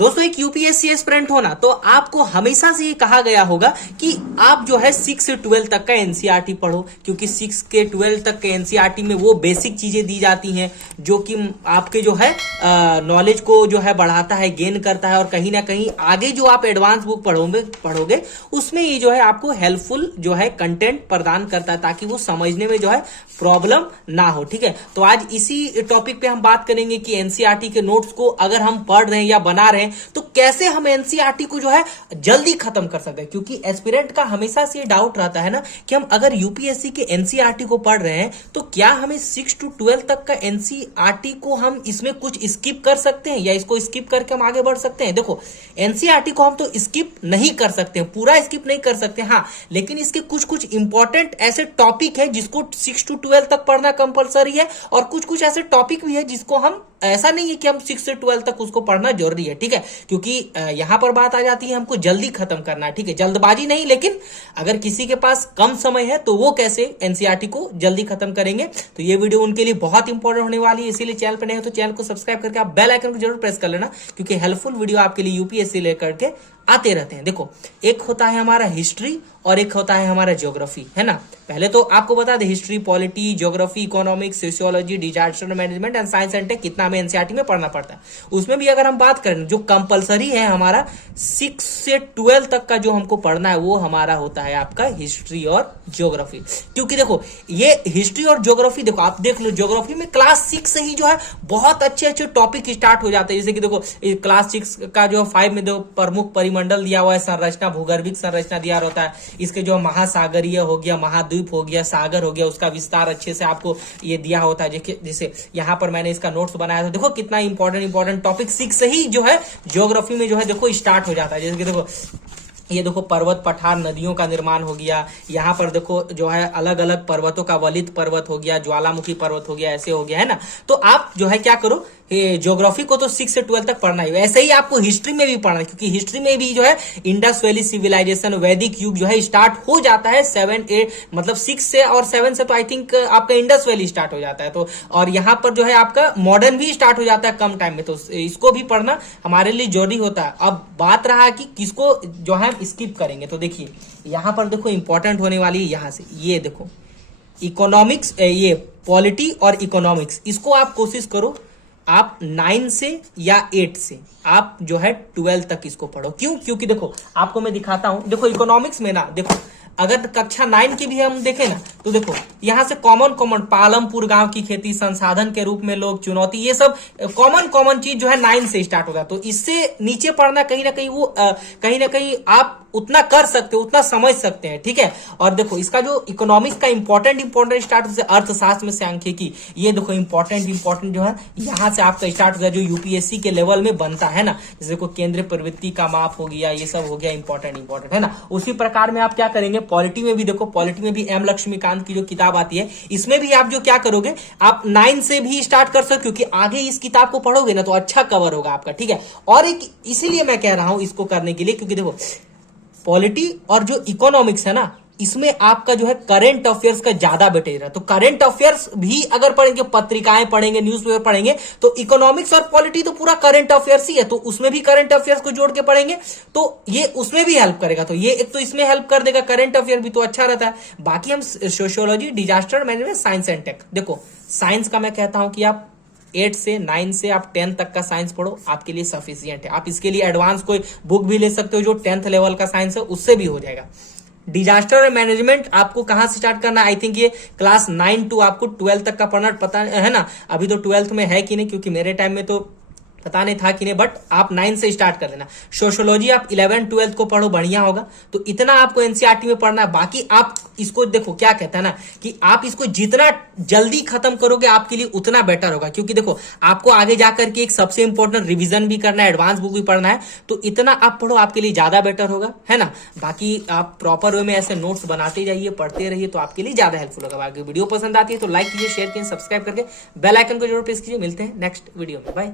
दोस्तों एक UPSC aspirant होना तो आपको हमेशा से ये कहा गया होगा कि आप जो है 6 से 12 तक का एनसीईआरटी पढ़ो, क्योंकि 6 के 12 तक के एनसीईआरटी में वो बेसिक चीजें दी जाती हैं जो कि आपके जो है नॉलेज को जो है बढ़ाता है, गेन करता है, और कहीं ना कहीं आगे जो आप एडवांस बुक पढ़ोगे उसमें ये जो है आपको हेल्पफुल जो है कंटेंट प्रदान करता है, ताकि वो समझने में जो है प्रॉब्लम ना हो। ठीक है, तो आज इसी टॉपिक पे हम बात करेंगे कि एनसीईआरटी के नोट्स को अगर हम पढ़ रहे हैं या बना रहे हैं तो कैसे हम एनसीईआरटी को जो है जल्दी खत्म कर सकते हैं। क्योंकि एस्पिरेंट का हमेशा से डाउट रहता है ना कि हम अगर यूपीएससी के एनसीईआरटी को पढ़ रहे हैं तो क्या हमें 6 to 12 तक का एनसीईआरटी को हम इसमें कुछ स्किप कर सकते हैं या इसको स्किप करके हम आगे बढ़ सकते हैं। देखो, एनसीईआरटी को हम तो स्किप नहीं कर सकते हैं, पूरा स्किप नहीं कर सकते, हाँ, लेकिन इसके कुछ कुछ इंपॉर्टेंट ऐसे टॉपिक है जिसको 6 to 12 तक पढ़ना कंपलसरी है, और कुछ कुछ ऐसे टॉपिक भी है जिसको हम ऐसा नहीं है कि हम 6 से 12 तक उसको पढ़ना जरूरी है। ठीक है, क्योंकि यहां पर बात आ जाती है हमको जल्दी खत्म करना है। ठीक है, जल्दबाजी नहीं, लेकिन अगर किसी के पास कम समय है तो वो कैसे एनसीईआरटी को जल्दी खत्म करेंगे, तो ये वीडियो उनके लिए बहुत इंपॉर्टेंट होने वाली है। इसीलिए चैनल पर नहीं हो तो चैनल को सब्सक्राइब करके आप बेल आइकन को जरूर प्रेस कर लेना, क्योंकि हेल्पफुल वीडियो आपके लिए यूपीएससी लेकर के आते रहते हैं। देखो, एक होता है हमारा हिस्ट्री और एक होता है हमारा ज्योग्राफी, है ना। पहले तो आपको बता दें, history, polity, geography, economics, sociology, disaster management and science and tech कितना हमें एनसीईआरटी में पढ़ना पड़ता है। उसमें भी अगर हम बात करें जो कंपलसरी है हमारा 6 से 12 तक का जो हमको पढ़ना है वो हमारा होता है आपका हिस्ट्री और ज्योग्राफी। क्योंकि देखो, ये हिस्ट्री और ज्योग्राफी, देखो आप देख लो, ज्योग्राफी में क्लास 6 से ही जो है बहुत अच्छे अच्छे टॉपिक स्टार्ट हो जाते हैं। जैसे कि देखो, क्लास 6 का जो 5 में जो प्रमुख परिमंडल दिया हुआ है, संरचना, भूगर्भिक संरचना दिया रहता है। इसके जो महासागरीय हो गया, महाद्वीप हो गया, सागर हो गया, उसका विस्तार अच्छे से आपको ये दिया होता है। जैसे यहाँ पर मैंने इसका नोट्स बनाया था, देखो कितना इंपॉर्टेंट टॉपिक 6 से ही जो है ज्योग्राफी में जो है देखो स्टार्ट हो जाता है। जैसे कि देखो, ये देखो पर्वत, पठार, नदियों का निर्माण हो गया। यहाँ पर देखो जो है अलग अलग पर्वतों का, वलित पर्वत हो गया, ज्वालामुखी पर्वत हो गया, ऐसे हो गया, है ना। तो आप जो है क्या करो, ज्योग्राफी को तो 6 से 12 तक पढ़ना है, वैसे ही आपको हिस्ट्री में भी पढ़ना है, क्योंकि हिस्ट्री में भी जो है इंडस वैली सिविलाइजेशन, वैदिक युग जो है स्टार्ट हो जाता है 7 8 मतलब 6 से, और 7 से तो आई थिंक आपका इंडस वैली स्टार्ट हो जाता है। तो और यहाँ पर जो है आपका मॉडर्न भी स्टार्ट हो जाता है कम टाइम में, तो इसको भी पढ़ना हमारे लिए जरूरी होता है। अब बात रहा कि किसको जो है स्किप करेंगे, तो देखिए यहाँ पर देखो इंपॉर्टेंट होने वाली है, यहाँ से ये देखो इकोनॉमिक्स, ये पॉलिटी और इकोनॉमिक्स, इसको आप कोशिश करो आप 9 से या 8 से आप जो है 12 तक इसको पढ़ो। क्यों? क्योंकि देखो आपको मैं दिखाता हूं, देखो इकोनॉमिक्स में ना, देखो अगर कक्षा 9 की भी हम देखें ना, तो देखो यहाँ से कॉमन पालमपुर गांव की खेती, संसाधन के रूप में लोग, चुनौती, ये सब कॉमन चीज जो है 9 से स्टार्ट होता है। तो इससे नीचे पढ़ना कहीं ना कहीं वो कहीं ना कहीं आप उतना कर सकते हो, उतना समझ सकते हैं। ठीक है, और देखो इसका जो इकोनॉमिक्स का इंपॉर्टेंट स्टार्ट होता है अर्थशास्त्र में सांख्यिकी, ये देखो इंपॉर्टेंट जो है यहाँ से आपका स्टार्ट होता है, जो यूपीएससी के लेवल में बनता है ना। जैसे देखो केंद्रीय प्रवृत्ति का माप हो गया, ये सब हो गया इंपॉर्टेंट, है ना। उसी प्रकार में आप क्या करेंगे, पॉलिटी में भी देखो, पॉलिटी में भी एम लक्ष्मीकांत की जो किताब आती है, इसमें भी आप जो क्या करोगे, आप 9 से भी स्टार्ट कर सकते, क्योंकि आगे इस किताब को पढ़ोगे ना तो अच्छा कवर होगा आपका। ठीक है, और एक इसीलिए मैं कह रहा हूं इसको करने के लिए, क्योंकि देखो पॉलिटी और जो इकोनॉमिक्स है ना, इसमें आपका जो है करंट अफेयर्स का ज्यादा बेटेज है। तो करंट अफेयर्स भी अगर पढ़ेंगे, पत्रिकाएं पढ़ेंगे, न्यूज़पेपर पढ़ेंगे, तो इकोनॉमिक्स और पॉलिटी तो पूरा करंट अफेयर्स ही है, तो उसमें भी करंट अफेयर्स को जोड़ के पढ़ेंगे तो ये उसमें भी हेल्प करेगा। तो ये एक तो इसमें हेल्प कर देगा, करंट अफेयर भी तो अच्छा रहता है। बाकी हम sociology, disaster management, science and tech, देखो साइंस का मैं कहता हूं कि आप 8 से 9 से आप 10 तक का साइंस पढ़ो, आपके लिए सफिशियंट है। आप इसके लिए एडवांस कोई बुक भी ले सकते हो, जो 10th लेवल का साइंस है उससे भी हो जाएगा। डिजास्टर मैनेजमेंट आपको कहां से स्टार्ट करना है, आई थिंक ये क्लास 9 to आपको 12 तक का पढ़ना पता है ना। अभी तो 12th में है कि नहीं, क्योंकि मेरे टाइम में तो पता नहीं था कि नहीं, बट आप 9 से स्टार्ट कर देना। सोशियोलॉजी आप 11 12 को पढ़ो, बढ़िया होगा। तो इतना आपको एनसीईआरटी में पढ़ना है। बाकी आप इसको देखो क्या कहता है ना, कि आप इसको जितना जल्दी खत्म करोगे आपके लिए उतना बेटर होगा। क्योंकि देखो आपको आगे जाकर के एक सबसे इंपॉर्टेंट रिवीजन भी करना है, एडवांस बुक भी पढ़ना है, तो इतना आप पढ़ो, आपके लिए ज्यादा बेटर होगा, है ना। बाकी आप प्रॉपर वे में ऐसे नोट्स बनाते जाइए, पढ़ते रहिए, तो आपके लिए ज्यादा हेल्पफुल होगा। बाकी वीडियो पसंद आती है तो लाइक कीजिए, शेयर कीजिए, सब्सक्राइब करके बेल आइकन को जरूर प्रेस कीजिए। मिलते हैं नेक्स्ट वीडियो में, बाय।